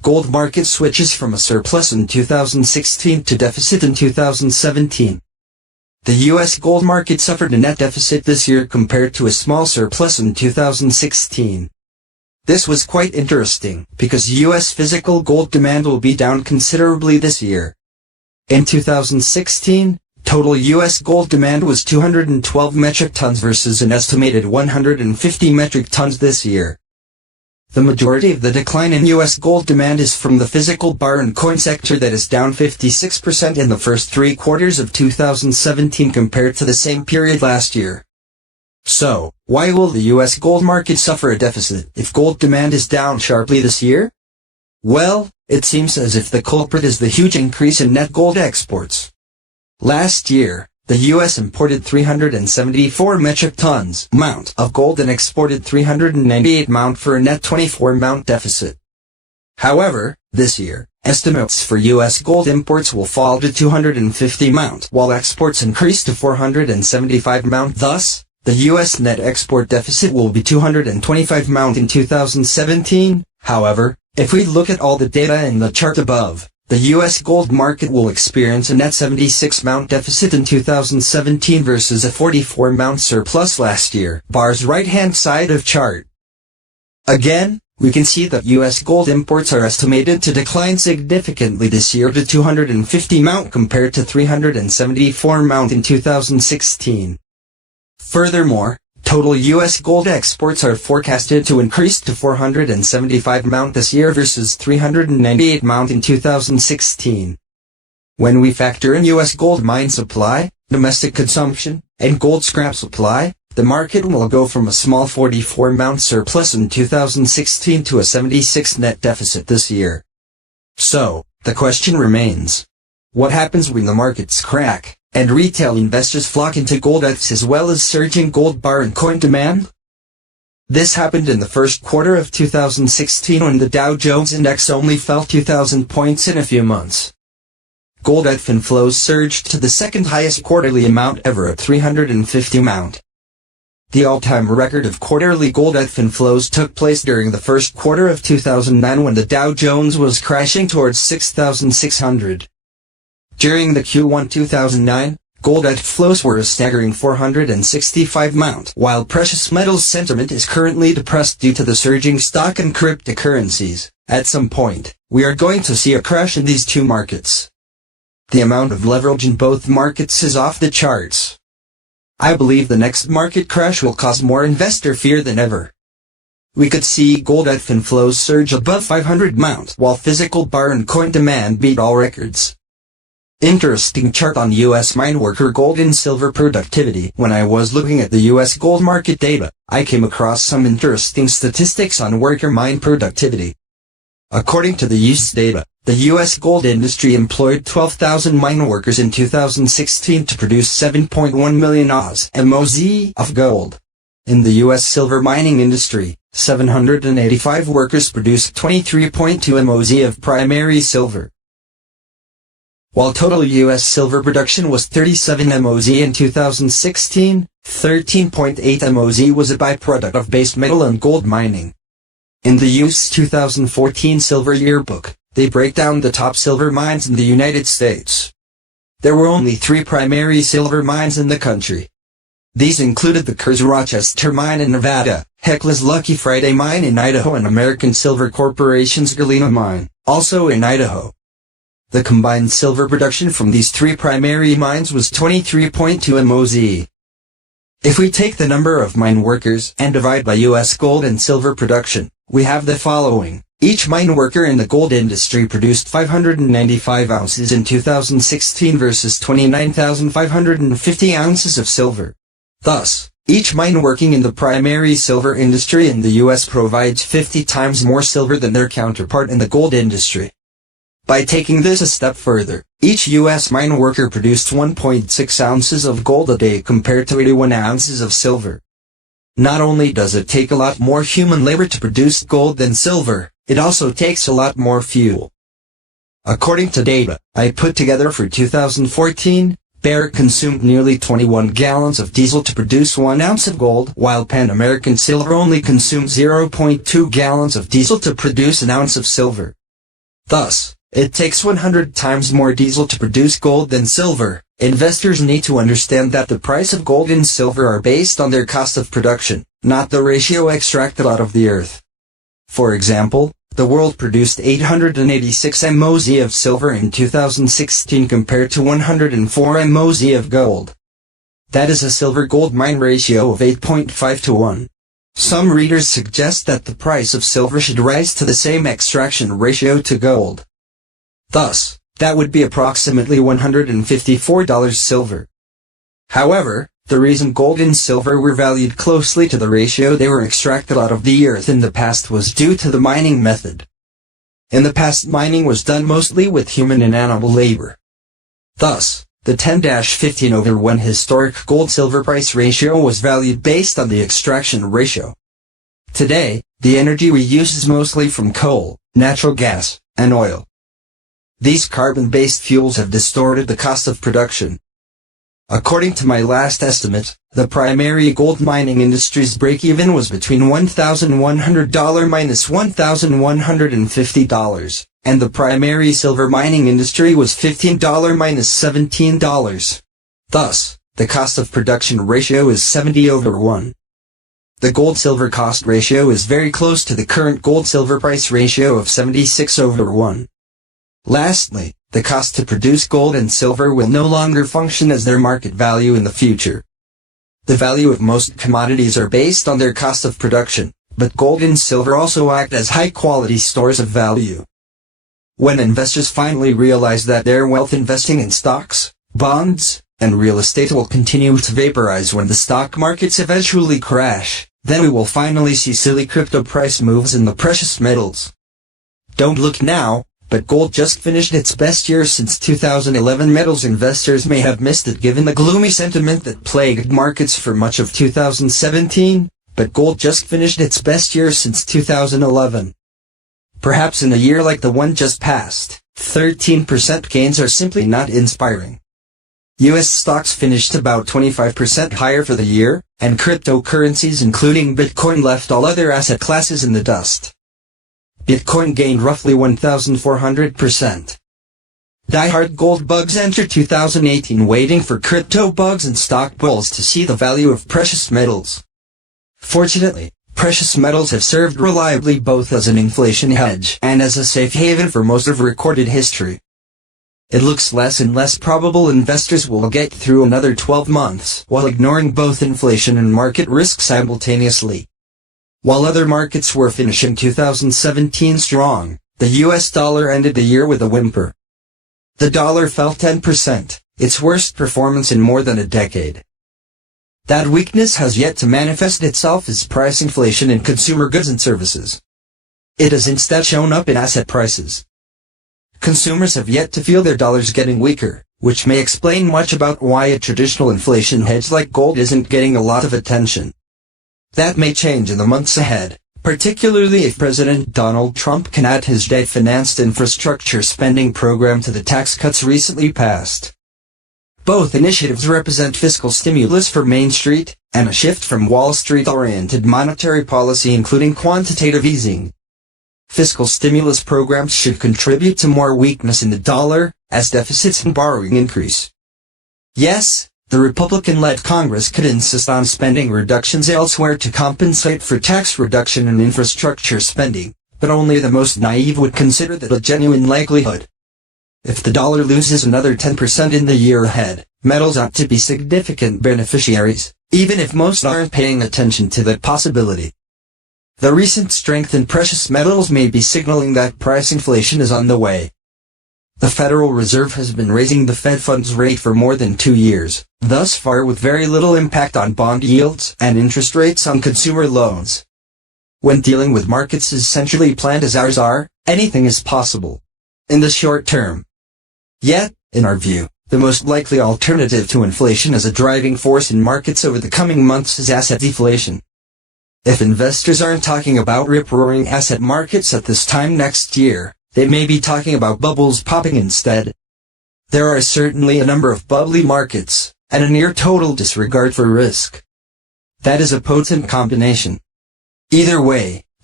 gold market switches from a surplus in 2016 to deficit in 2017. The U.S. gold market suffered a net deficit this year compared to a small surplus in 2016. This was quite interesting, because U.S. physical gold demand will be down considerably this year. In 2016, total U.S. gold demand was 212 metric tons versus an estimated 150 metric tons this year. The majority of the decline in U.S. gold demand is from the physical bar and coin sector that is down 56% in the first 3 quarters of 2017 compared to the same period last year. So, why will the U.S. gold market suffer a deficit if gold demand is down sharply this year? Well, it seems as if the culprit is the huge increase in net gold exports. Last year, the U.S. imported 374 metric tons amount of gold and exported 398 amount for a net 24 amount deficit. However, this year, estimates for U.S. gold imports will fall to 250 amount while exports increase to 475 amount. Thus, the U.S. net export deficit will be 225 amount in 2017. However, if we look at all the data in the chart above, the U.S. gold market will experience a net 76 amount deficit in 2017 versus a 44 amount surplus last year. Bar's right-hand side of chart. Again, we can see that U.S. gold imports are estimated to decline significantly this year to 250 amount compared to 374 amount in 2016. Furthermore, total U.S. gold exports are forecasted to increase to 475 amount this year versus 398 amount in 2016. When we factor in U.S. gold mine supply, domestic consumption, and gold scrap supply, the market will go from a small 44 amount surplus in 2016 to a 76 net deficit this year. So, the question remains: what happens when the markets crack and retail investors flock into gold ETFs as well as surging gold bar and coin demand? This happened in the first quarter of 2016 when the Dow Jones Index only fell 2,000 points in a few months. Gold ETF inflows surged to the second highest quarterly amount ever at 350 amount. The all-time record of quarterly gold ETF inflows took place during the first quarter of 2009 when the Dow Jones was crashing towards 6,600. During the Q1 2009, gold ETF flows were a staggering 465 amount, while precious metals sentiment is currently depressed due to the surging stock and cryptocurrencies. At some point, we are going to see a crash in these two markets. The amount of leverage in both markets is off the charts. I believe the next market crash will cause more investor fear than ever. We could see gold ETF inflows surge above 500 amount, while physical bar and coin demand beat all records. Interesting chart on U.S. mine worker gold and silver productivity. When I was looking at the U.S. gold market data, I came across some interesting statistics on worker mine productivity. According to the US data, the U.S. gold industry employed 12,000 mine workers in 2016 to produce 7.1 million oz (MOZ) of gold. In the U.S. silver mining industry, 785 workers produced 23.2 MOZ of primary silver. While total U.S. silver production was 37 MOZ in 2016, 13.8 MOZ was a byproduct of base metal and gold mining. In the US 2014 Silver Yearbook, they break down the top silver mines in the United States. There were only 3 primary silver mines in the country. These included the Kerr's Rochester mine in Nevada, Hecla's Lucky Friday mine in Idaho, and American Silver Corporation's Galena mine, also in Idaho. The combined silver production from these 3 primary mines was 23.2 MOZ. If we take the number of mine workers and divide by U.S. gold and silver production, we have the following. Each mine worker in the gold industry produced 595 ounces in 2016 versus 29,550 ounces of silver. Thus, each mine working in the primary silver industry in the U.S. provides 50 times more silver than their counterpart in the gold industry. By taking this a step further, each U.S. mine worker produced 1.6 ounces of gold a day compared to 81 ounces of silver. Not only does it take a lot more human labor to produce gold than silver, it also takes a lot more fuel. According to data I put together for 2014, Barrick consumed nearly 21 gallons of diesel to produce 1 ounce of gold, while Pan American Silver only consumed 0.2 gallons of diesel to produce an ounce of silver. Thus, it takes 100 times more diesel to produce gold than silver. Investors need to understand that the price of gold and silver are based on their cost of production, not the ratio extracted out of the earth. For example, the world produced 886 moz of silver in 2016 compared to 104 moz of gold. That is a silver-gold mine ratio of 8.5 to 1. Some readers suggest that the price of silver should rise to the same extraction ratio to gold. Thus, that would be approximately $154 silver. However, the reason gold and silver were valued closely to the ratio they were extracted out of the earth in the past was due to the mining method. In the past, mining was done mostly with human and animal labor. Thus, the 10-15/1 historic gold-silver price ratio was valued based on the extraction ratio. Today, the energy we use is mostly from coal, natural gas, and oil. These carbon-based fuels have distorted the cost of production. According to my last estimate, the primary gold mining industry's break-even was between $1,100 minus $1,150, and the primary silver mining industry was $15 minus $17. Thus, the cost of production ratio is 70/1. The gold-silver cost ratio is very close to the current gold-silver price ratio of 76/1. Lastly, the cost to produce gold and silver will no longer function as their market value in the future. The value of most commodities are based on their cost of production, but gold and silver also act as high-quality stores of value. When investors finally realize that their wealth investing in stocks, bonds, and real estate will continue to vaporize when the stock markets eventually crash, then we will finally see silly crypto price moves in the precious metals. Don't look now, but gold just finished its best year since 2011. Metals investors may have missed it given the gloomy sentiment that plagued markets for much of 2017, but gold just finished its best year since 2011. Perhaps in a year like the one just passed, 13% gains are simply not inspiring. U.S. stocks finished about 25% higher for the year, and cryptocurrencies including Bitcoin left all other asset classes in the dust. Bitcoin gained roughly 1,400%. Die-hard gold bugs enter 2018 waiting for crypto bugs and stock bulls to see the value of precious metals. Fortunately, precious metals have served reliably both as an inflation hedge and as a safe haven for most of recorded history. It looks less and less probable investors will get through another 12 months while ignoring both inflation and market risk simultaneously. While other markets were finishing 2017 strong, the US dollar ended the year with a whimper. The dollar fell 10%, its worst performance in more than a decade. That weakness has yet to manifest itself as price inflation in consumer goods and services. It has instead shown up in asset prices. Consumers have yet to feel their dollars getting weaker, which may explain much about why a traditional inflation hedge like gold isn't getting a lot of attention. That may change in the months ahead, particularly if President Donald Trump can add his debt-financed infrastructure spending program to the tax cuts recently passed. Both initiatives represent fiscal stimulus for Main Street, and a shift from Wall Street-oriented monetary policy including quantitative easing. Fiscal stimulus programs should contribute to more weakness in the dollar, as deficits and borrowing increase. Yes, the Republican-led Congress could insist on spending reductions elsewhere to compensate for tax reduction and infrastructure spending, but only the most naive would consider that a genuine likelihood. If the dollar loses another 10% in the year ahead, metals ought to be significant beneficiaries, even if most aren't paying attention to that possibility. The recent strength in precious metals may be signaling that price inflation is on the way. The Federal Reserve has been raising the Fed funds rate for more than 2 years, thus far with very little impact on bond yields and interest rates on consumer loans. When dealing with markets as centrally planned as ours are, anything is possible. In the short term. Yet, in our view, the most likely alternative to inflation as a driving force in markets over the coming months is asset deflation. If investors aren't talking about rip-roaring asset markets at this time next year, they may be talking about bubbles popping instead. There are certainly a number of bubbly markets, and a near-total disregard for risk. That is a potent combination. Either way,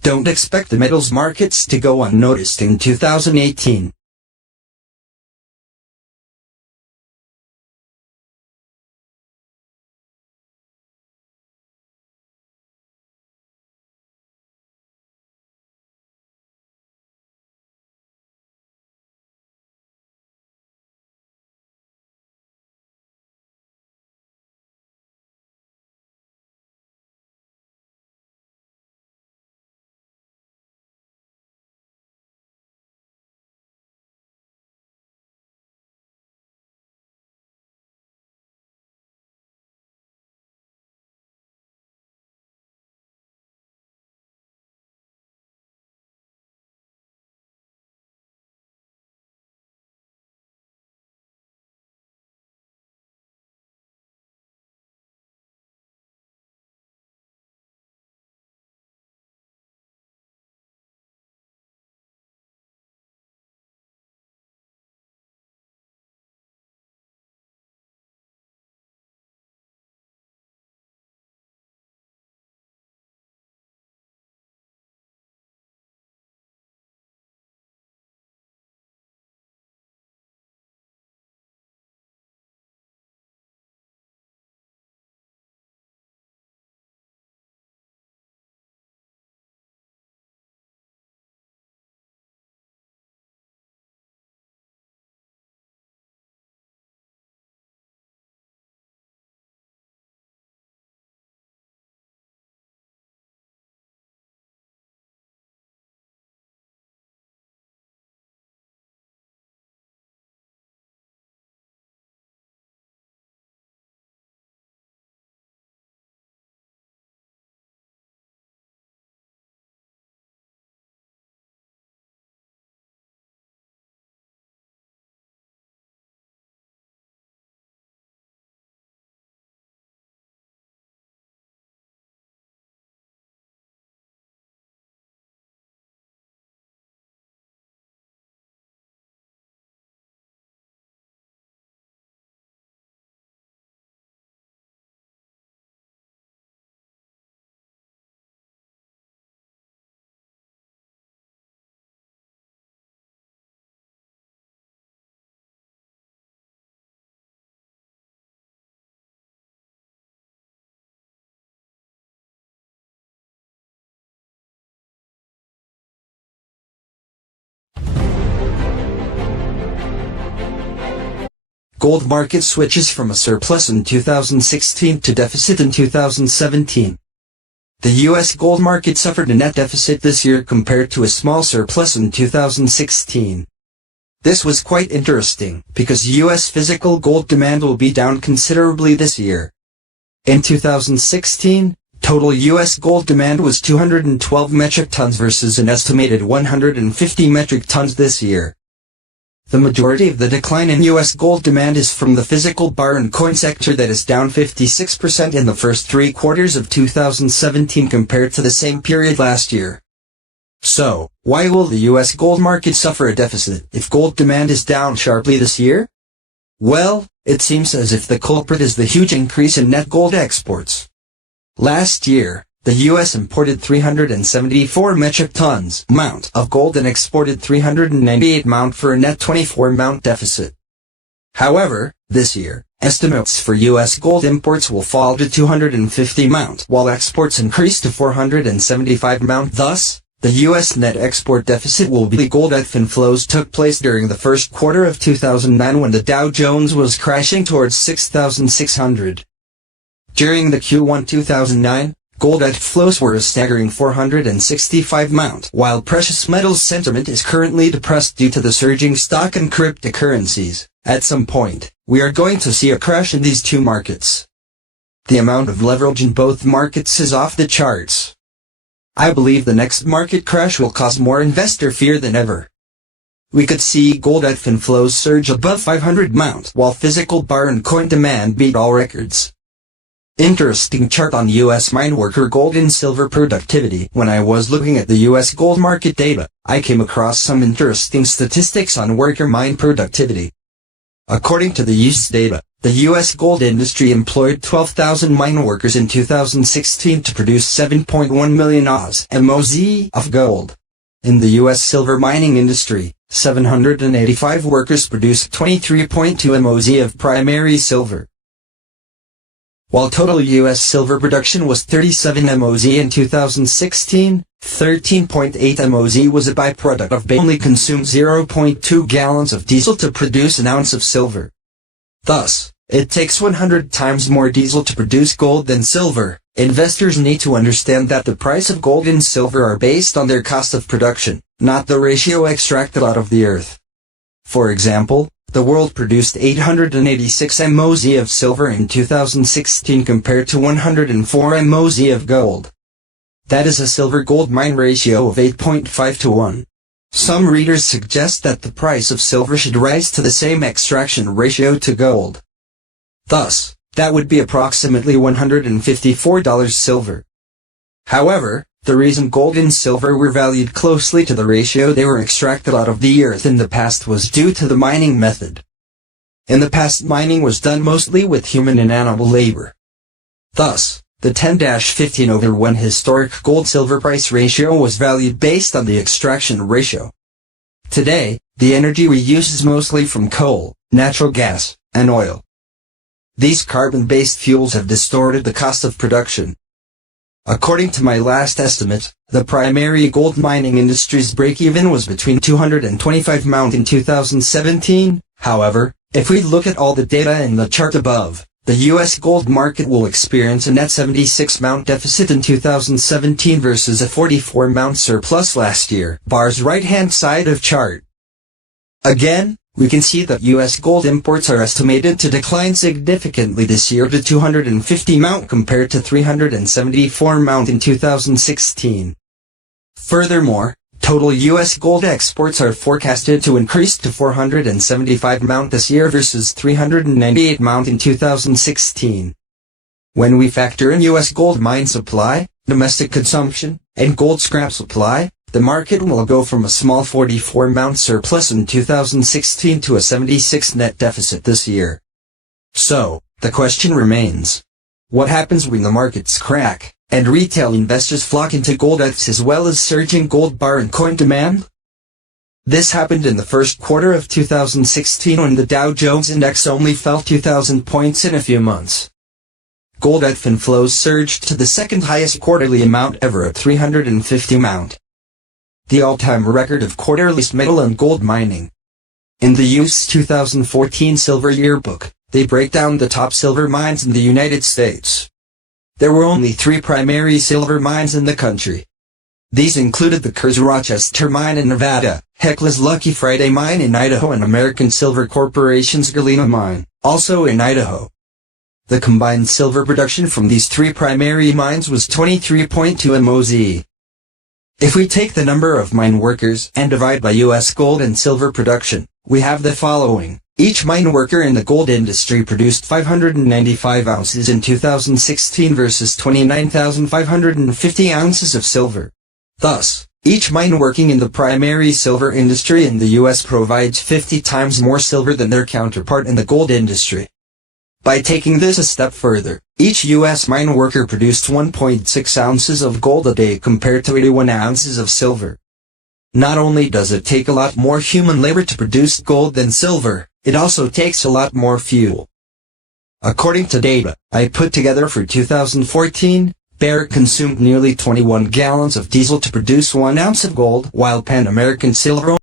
Don't expect the metals markets to go unnoticed in 2018. Gold market switches from a surplus in 2016 to deficit in 2017. The U.S. gold market suffered a net deficit this year compared to a small surplus in 2016. This was quite interesting, because U.S. physical gold demand will be down considerably this year. In 2016, total U.S. gold demand was 212 metric tons versus an estimated 150 metric tons this year. The majority of the decline in U.S. gold demand is from the physical bar and coin sector that is down 56% in the first 3 quarters of 2017 compared to the same period last year. So, why will the U.S. gold market suffer a deficit if gold demand is down sharply this year? Well, it seems as if the culprit is the huge increase in net gold exports. Last year, the U.S. imported 374 metric tons amount of gold and exported 398 amount for a net 24 amount deficit. However, this year, estimates for U.S. gold imports will fall to 250 amount while exports increase to 475 amount. Thus, the U.S. net export deficit will be. Gold inflows took place during the first quarter of 2009 when the Dow Jones was crashing towards 6,600. During the Q1 2009, gold outflows were a staggering 465 amount, while precious metals sentiment is currently depressed due to the surging stock and cryptocurrencies. At some point, we are going to see a crash in these two markets. The amount of leverage in both markets is off the charts. I believe the next market crash will cause more investor fear than ever. We could see gold inflows surge above 500 amount, while physical bar and coin demand beat all records. Interesting chart on U.S. mine worker gold and silver productivity. When I was looking at the U.S. gold market data, I came across some interesting statistics on worker mine productivity. According to the U.S. data, the U.S. gold industry employed 12,000 mine workers in 2016 to produce 7.1 million oz of gold. In the U.S. silver mining industry, 785 workers produced 23.2 moz of primary silver. While total U.S. silver production was 37 moz in 2016, 13.8 moz was a byproduct of only consumed 0.2 gallons of diesel to produce an ounce of silver. Thus, it takes 100 times more diesel to produce gold than silver. Investors need to understand that the price of gold and silver are based on their cost of production, not the ratio extracted out of the earth. For example, the world produced 886 moz of silver in 2016 compared to 104 moz of gold. That is a silver-gold mine ratio of 8.5 to 1. Some readers suggest that the price of silver should rise to the same extraction ratio to gold. Thus, that would be approximately $154 silver. However, the reason gold and silver were valued closely to the ratio they were extracted out of the earth in the past was due to the mining method. In the past, mining was done mostly with human and animal labor. Thus, the 10-15/1 historic gold-silver price ratio was valued based on the extraction ratio. Today, the energy we use is mostly from coal, natural gas, and oil. These carbon-based fuels have distorted the cost of production. According to my last estimate, the primary gold mining industry's break-even was between $225 in 2017. However, if we look at all the data in the chart above, the U.S. gold market will experience a net 76 mount deficit in 2017 versus a 44 mount surplus last year. Bar's right-hand side of chart. Again, we can see that U.S. gold imports are estimated to decline significantly this year to 250 mount compared to 374 mount in 2016. Furthermore, total U.S. gold exports are forecasted to increase to 475 mount this year versus 398 mount in 2016. When we factor in U.S. gold mine supply, domestic consumption, and gold scrap supply, the market will go from a small 44 mount surplus in 2016 to a 76 net deficit this year. So, the question remains: what happens when the markets crack, and retail investors flock into gold as well as surging gold bar and coin demand? This happened in the first quarter of 2016 when the Dow Jones Index only fell 2,000 points in a few months. Gold inflows surged to the second highest quarterly amount ever at 350 mount. The all-time record of quarterly metal and gold mining. In the U.S. 2014 Silver Yearbook, they break down the top silver mines in the United States. There were only 3 primary silver mines in the country. These included the Kerr's Rochester Mine in Nevada, Hecla's Lucky Friday Mine in Idaho, and American Silver Corporation's Galena Mine, also in Idaho. The combined silver production from these 3 primary mines was 23.2 moz. If we take the number of mine workers and divide by U.S. gold and silver production, we have the following. Each mine worker in the gold industry produced 595 ounces in 2016 versus 29,550 ounces of silver. Thus, each mine working in the primary silver industry in the U.S. provides 50 times more silver than their counterpart in the gold industry. By taking this a step further, each U.S. mine worker produced 1.6 ounces of gold a day compared to 81 ounces of silver. Not only does it take a lot more human labor to produce gold than silver, it also takes a lot more fuel. According to data I put together for 2014, Barrick consumed nearly 21 gallons of diesel to produce 1 ounce of gold, while Pan American Silver